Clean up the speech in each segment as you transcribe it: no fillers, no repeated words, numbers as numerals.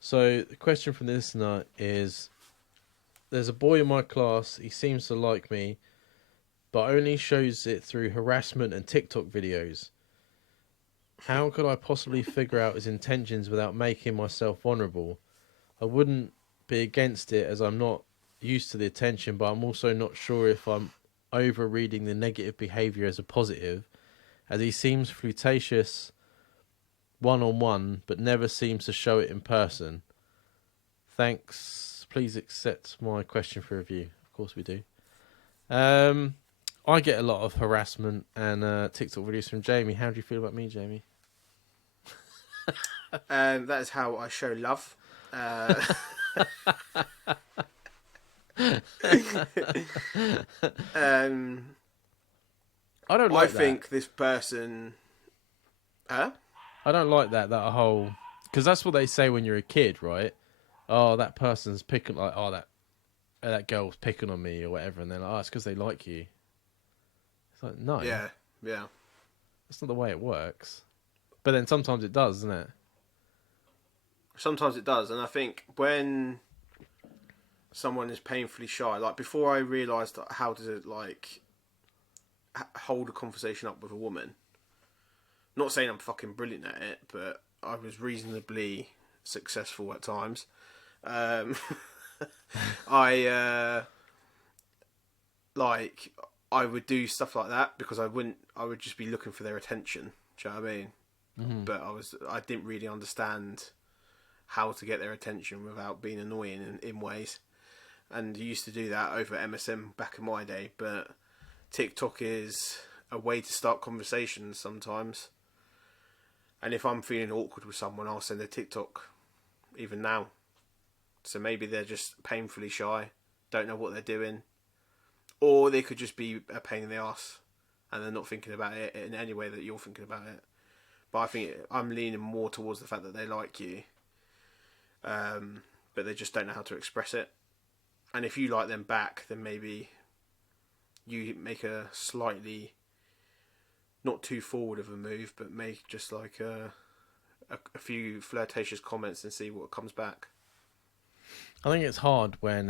So the question from the listener is: there's a boy in my class. He seems to like me, but only shows it through harassment and TikTok videos. How could I possibly figure out his intentions without making myself vulnerable? I wouldn't be against it as I'm not used to the attention, but I'm also not sure if I'm over reading the negative behaviour as a positive, as he seems flirtatious one-on-one, but never seems to show it in person. Thanks. Please accept my question for review. Of course we do. I get a lot of harassment and TikTok videos from Jamie. How do you feel about me, Jamie? That is how I show love. I don't like that. I think this person... Huh? I don't like that whole... Because that's what they say when you're a kid, right? Oh, that person's picking... Like, oh, that girl's picking on me or whatever. And they're like, oh, it's because they like you. It's like, no. Yeah. That's not the way it works. But then sometimes it does, doesn't it? Sometimes it does. And I think when someone is painfully shy, like before I realised how to like hold a conversation up with a woman, not saying I'm fucking brilliant at it, but I was reasonably successful at times. I would do stuff like that because I would just be looking for their attention. Do you know what I mean? Mm-hmm. But I didn't really understand how to get their attention without being annoying in ways. And you used to do that over MSN back in my day, but TikTok is a way to start conversations sometimes. And if I'm feeling awkward with someone, I'll send a TikTok, even now. So maybe they're just painfully shy, don't know what they're doing. Or they could just be a pain in the ass and they're not thinking about it in any way that you're thinking about it. But I think I'm leaning more towards the fact that they like you. But they just don't know how to express it. And if you like them back, then maybe you make a slightly, not too forward of a move, but make just like a few flirtatious comments and see what comes back. I think it's hard when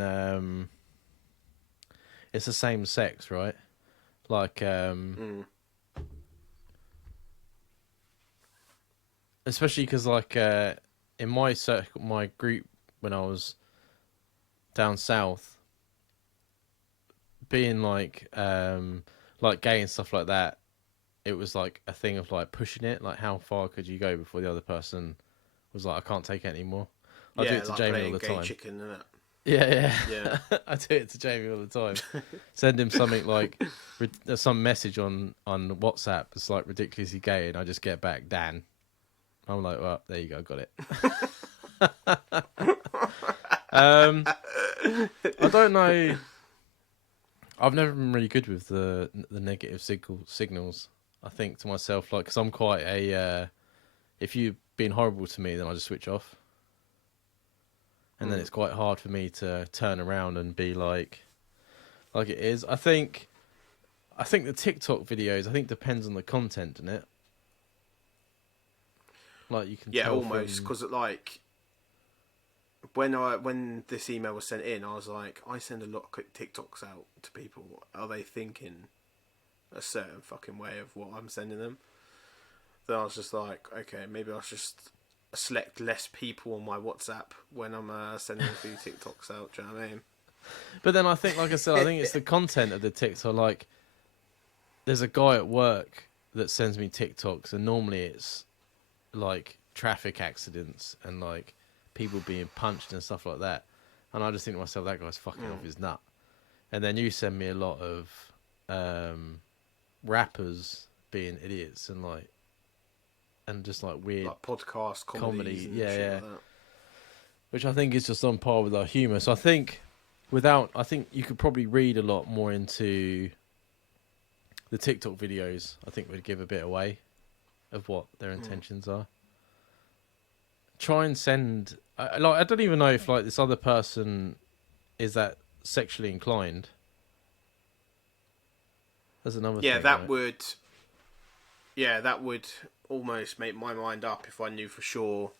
it's the same sex, right? Like, especially because like in my circle, my group when I was down south, being like gay and stuff like that, it was like a thing of like pushing it, like how far could you go before the other person was like, I can't take it anymore. I do it to Jamie all the time. Chicken, innit? Yeah. I do it to Jamie all the time. Send him something like some message on WhatsApp. It's like ridiculously gay, and I just get back Dan. I'm like, well, there you go, got it. I don't know. I've never been really good with the negative signals. I think to myself, like, because I'm quite a. If you've been horrible to me, then I just switch off. And then it's quite hard for me to turn around and be like it is. I think the TikTok videos, depends on the content, doesn't it? Like you can tell almost, because like when this email was sent in, I was like, I send a lot of TikToks out to people. Are they thinking a certain fucking way of what I'm sending them? Then I was just like, okay, maybe I'll just select less people on my WhatsApp when I'm sending a few TikToks out. Do you know what I mean? But then I think, like I said, I think it's the content of the TikTok. Like, there's a guy at work that sends me TikToks, and normally it's like traffic accidents and like people being punched and stuff like that. And I just think to myself, that guy's fucking off his nut. And then you send me a lot of rappers being idiots and like. And just like weird like podcast comedy, yeah. like that. Which I think is just on par with our humour. So I think you could probably read a lot more into the TikTok videos. I think would give a bit away of what their intentions are. Try and send I don't even know if like this other person is that sexually inclined. There's another thing, that right? would. yeah, that would almost make my mind up if I knew for sure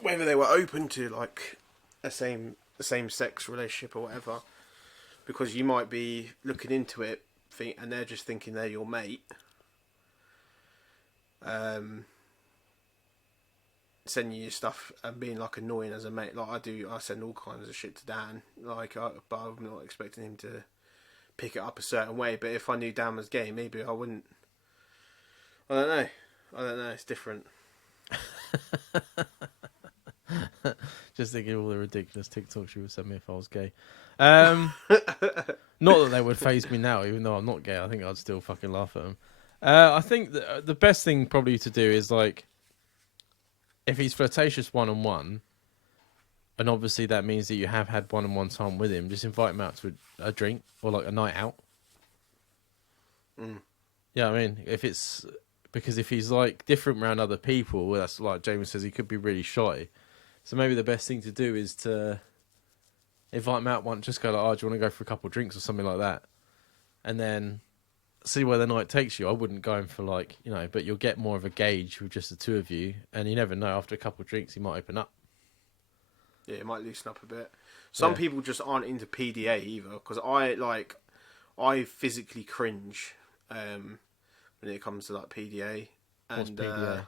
whether they were open to like a same sex relationship or whatever. Because you might be looking into it, and they're just thinking they're your mate. Sending you stuff and being like annoying as a mate, like I do. I send all kinds of shit to Dan, but I'm not expecting him to pick it up a certain way. But if I knew Dan was gay, maybe I wouldn't. I don't know. I don't know. It's different. Just thinking of all the ridiculous TikToks you would send me if I was gay. Not that they would faze me now, even though I'm not gay. I think I'd still fucking laugh at them. I think the best thing probably to do is like, if he's flirtatious one-on-one, and obviously that means that you have had one-on-one time with him, just invite him out to a drink or like a night out. Yeah, I mean, because if he's like different around other people, well, that's like Jamie says, he could be really shy. So maybe the best thing to do is to invite him out once, just go like, oh, do you want to go for a couple of drinks or something like that? And then see where the night takes you. I wouldn't go in for like, but you'll get more of a gauge with just the two of you. And you never know, after a couple of drinks, he might open up. Yeah, it might loosen up a bit. Some people just aren't into PDA either, because I physically cringe when it comes to like PDA. What's PDA?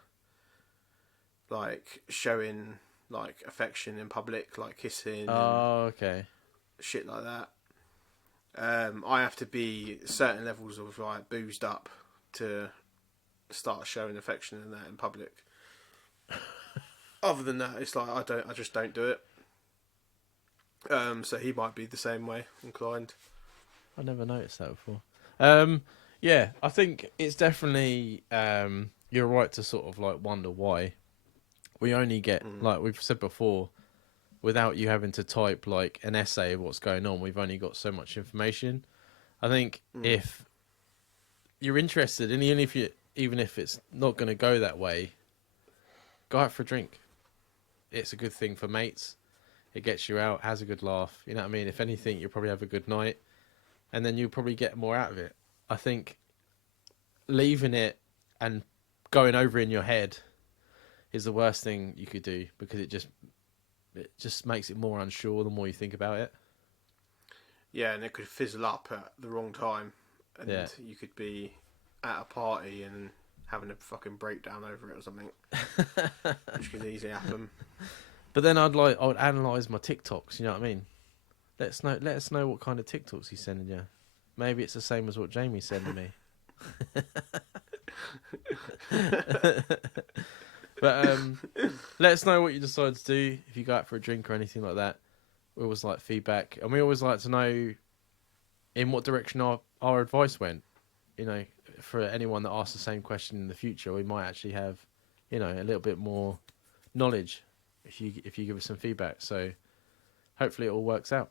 Like showing like affection in public, like kissing. Oh, okay. Shit like that. I have to be certain levels of like boozed up to start showing affection in that in public. Other than that, it's like I just don't do it. So he might be the same way inclined. I never noticed that before. Yeah, I think it's definitely you're right to sort of like wonder why we only get like we've said before, without you having to type like an essay of what's going on, we've only got so much information. I think if you're interested, and even if it's not going to go that way, go out for a drink. It's a good thing for mates. It gets you out, has a good laugh. You know what I mean? If anything, you'll probably have a good night, and then you'll probably get more out of it. I think leaving it and going over in your head is the worst thing you could do, because it just makes it more unsure the more you think about it. Yeah, and it could fizzle up at the wrong time, and you could be at a party and having a fucking breakdown over it or something, which could easily happen. But then I'd analyse my TikToks. You know what I mean? Let us know what kind of TikToks he's sending you. Maybe it's the same as what Jamie's sending me. But let us know what you decide to do if you go out for a drink or anything like that. We always like feedback, and we always like to know in what direction our advice went. For anyone that asks the same question in the future, we might actually have, a little bit more knowledge if you give us some feedback. So hopefully it all works out.